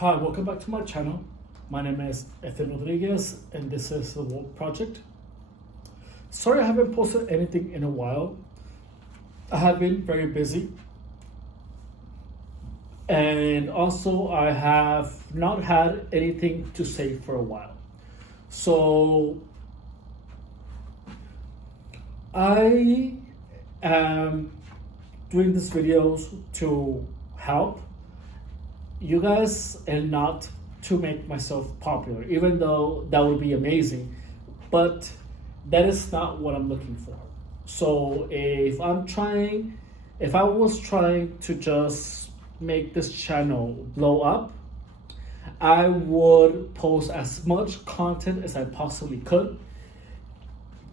Hi, welcome back to my channel. My name is Efren and this is the World Project. Sorry I haven't posted anything in a while. I have been very busy. And also I have not had anything to say for a while. So I am doing these videos to help you guys and not to make myself popular, even though that would be amazing, but that is not what I'm looking for. So if I was trying to just make this channel blow up, I would post as much content as I possibly could,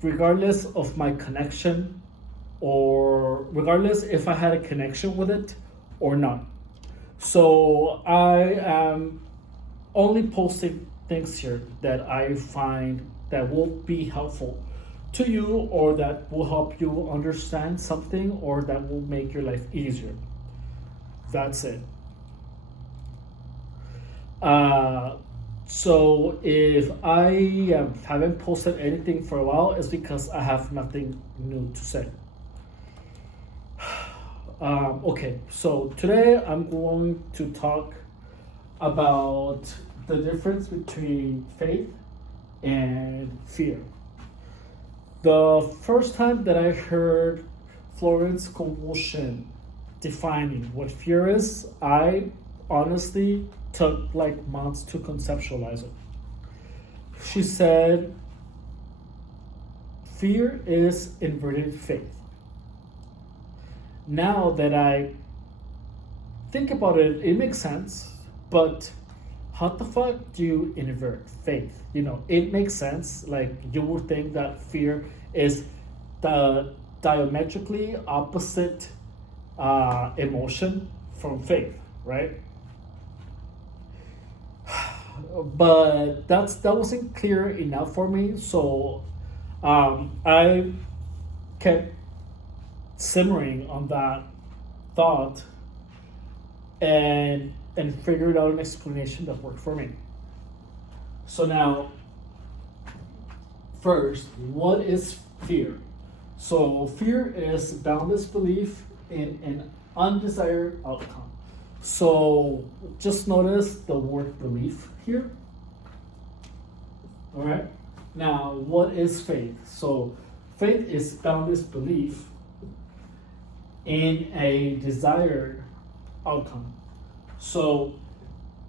regardless of my connection, or regardless if I had a connection with it or not. So I am only posting things here that I find that will be helpful to you, or that will help you understand something, or that will make your life easier. That's it. So if I haven't posted anything for a while, it's because I have nothing new to say. Okay, so today I'm going to talk about the difference between faith and fear. The first time that I heard Florence Convulsion defining what fear is, I honestly took like months to conceptualize it. She said, fear is inverted faith. Now that I think about it, it makes sense, but how the fuck do you invert faith? You know, it makes sense. Like, you would think that fear is the diametrically opposite emotion from faith, right? But that wasn't clear enough for me, so I kept simmering on that thought and figured out an explanation that worked for me. So now, first, what is fear? So fear is boundless belief in an undesired outcome. So just notice the word belief here. All right. Now, what is faith? So faith is boundless belief in a desired outcome. So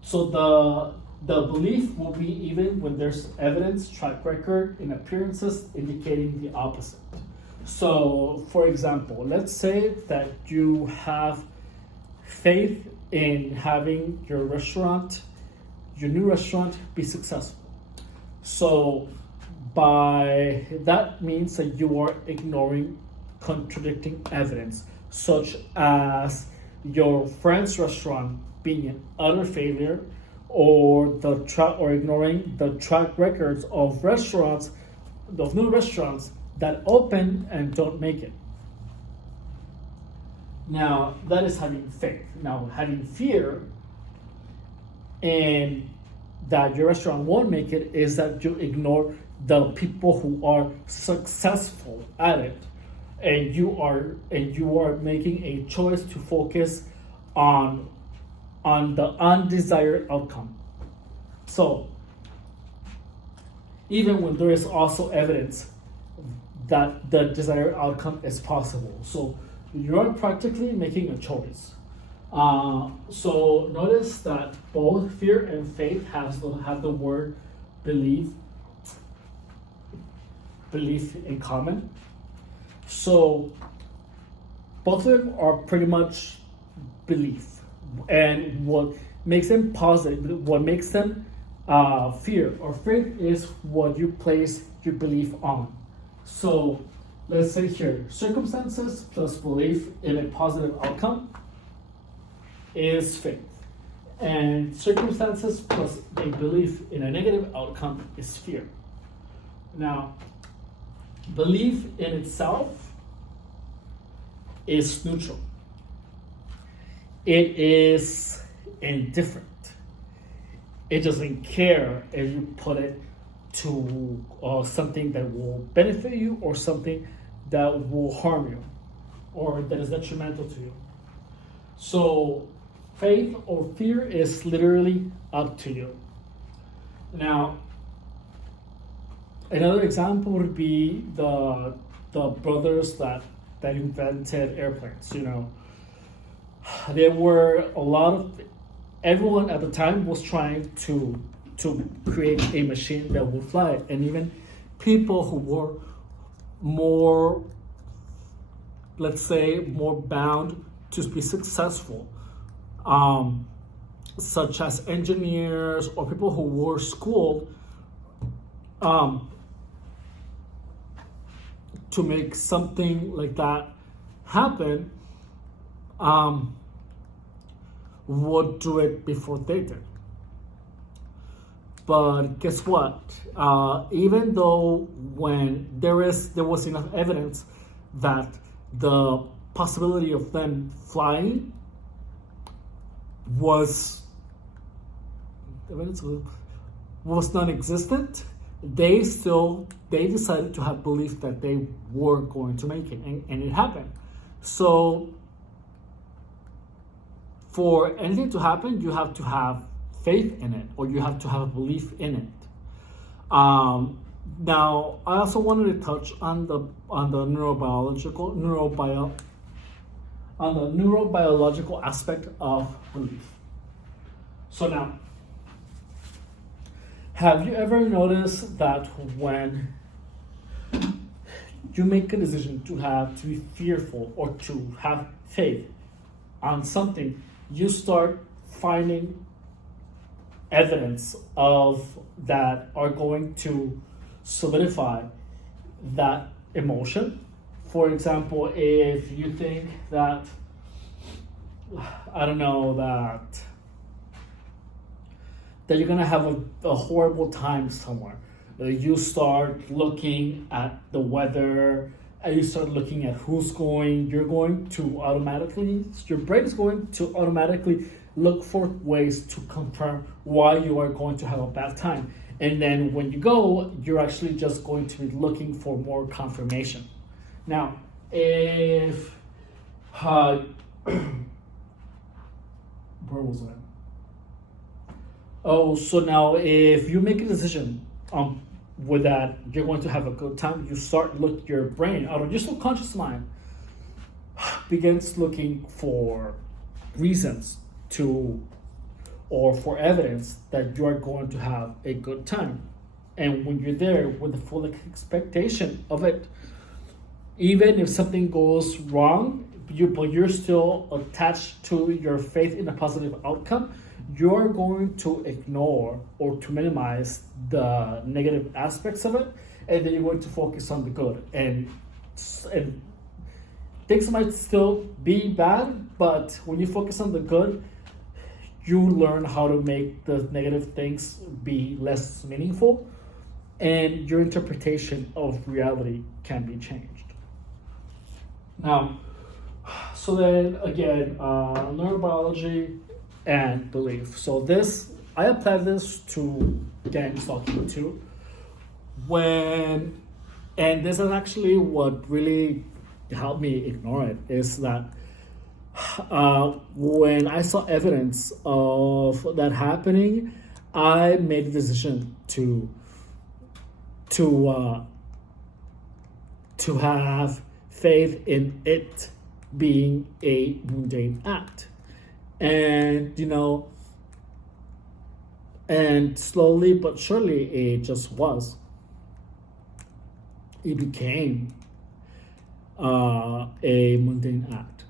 the belief will be even when there's evidence, track record, and appearances indicating the opposite. So, for example, let's say that you have faith in having your new restaurant, be successful. So, by that means that you are ignoring contradicting evidence, such as your friend's restaurant being an utter failure, or ignoring the track records of new restaurants that open and don't make it. Now, that is having faith. Now, having fear and that your restaurant won't make it is that you ignore the people who are successful at it, and you are making a choice to focus on the undesired outcome. So even when there is also evidence that the desired outcome is possible, so you're practically making a choice. So notice that both fear and faith have the word belief in common. So both of them are pretty much belief, and what makes them positive, what makes them fear or faith, is what you place your belief on. So let's say here, circumstances plus belief in a positive outcome is faith, and circumstances plus a belief in a negative outcome is fear. Now, belief in itself is neutral. It is indifferent. it doesn't care if you put it to something that will benefit you or something that will harm you or that is detrimental to you. So faith or fear is literally up to you. Now, another example would be the brothers that invented airplanes. There were a lot of everyone at the time was trying to create a machine that would fly, and even people who were more, let's say, more bound to be successful, such as engineers or people who were schooled to make something like that happen, would do it before they did. But guess what? Even though when there was enough evidence that the possibility of them flying was non-existent, they decided to have belief that they were going to make it, and it happened. So for anything to happen, you have to have faith in it, or you have to have a belief in it. Now, I also wanted to touch on the neurobiological aspect of belief. So now, have you ever noticed that when you make a decision to be fearful or to have faith on something, you start finding evidence of that are going to solidify that emotion? For example, if you think that, I don't know, that you're gonna have a horrible time somewhere, you start looking at the weather, and you start looking at who's going, your brain is going to automatically look for ways to confirm why you are going to have a bad time. And then when you go, you're actually just going to be looking for more confirmation. Now, if where was I? Oh, so now if you make a decision with that you're going to have a good time, you start your brain out of your subconscious mind begins looking for reasons or for evidence that you are going to have a good time. And when you're there with the full expectation of it, even if something goes wrong, but you're still attached to your faith in a positive outcome, you're going to ignore or to minimize the negative aspects of it, and then you're going to focus on the good. And things might still be bad, but when you focus on the good, you learn how to make the negative things be less meaningful, and your interpretation of reality can be changed. Now, so then again, neurobiology and belief. So I apply this to gang stalking too. And this is actually what really helped me ignore it, is that when I saw evidence of that happening, I made the decision to have faith in it being a mundane act. And and slowly but surely it just was. It became a mundane act.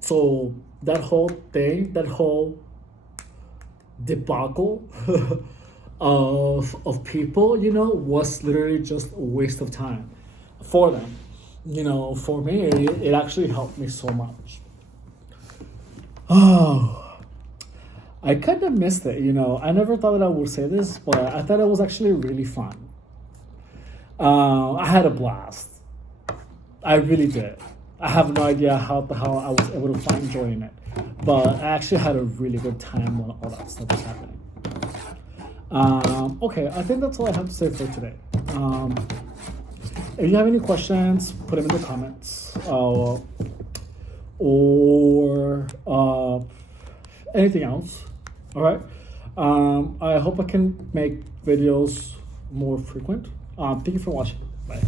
So that whole debacle of people, was literally just a waste of time for them. For me, it actually helped me so much. Oh, I kind of missed it, I never thought that I would say this, but I thought it was actually really fun. I had a blast. I really did. I have no idea how the hell I was able to find joy in it. But I actually had a really good time when all that stuff was happening. Okay, I think that's all I have to say for today. If you have any questions, put them in the comments. Or anything else. All right. I hope I can make videos more frequent. Thank you for watching. Bye.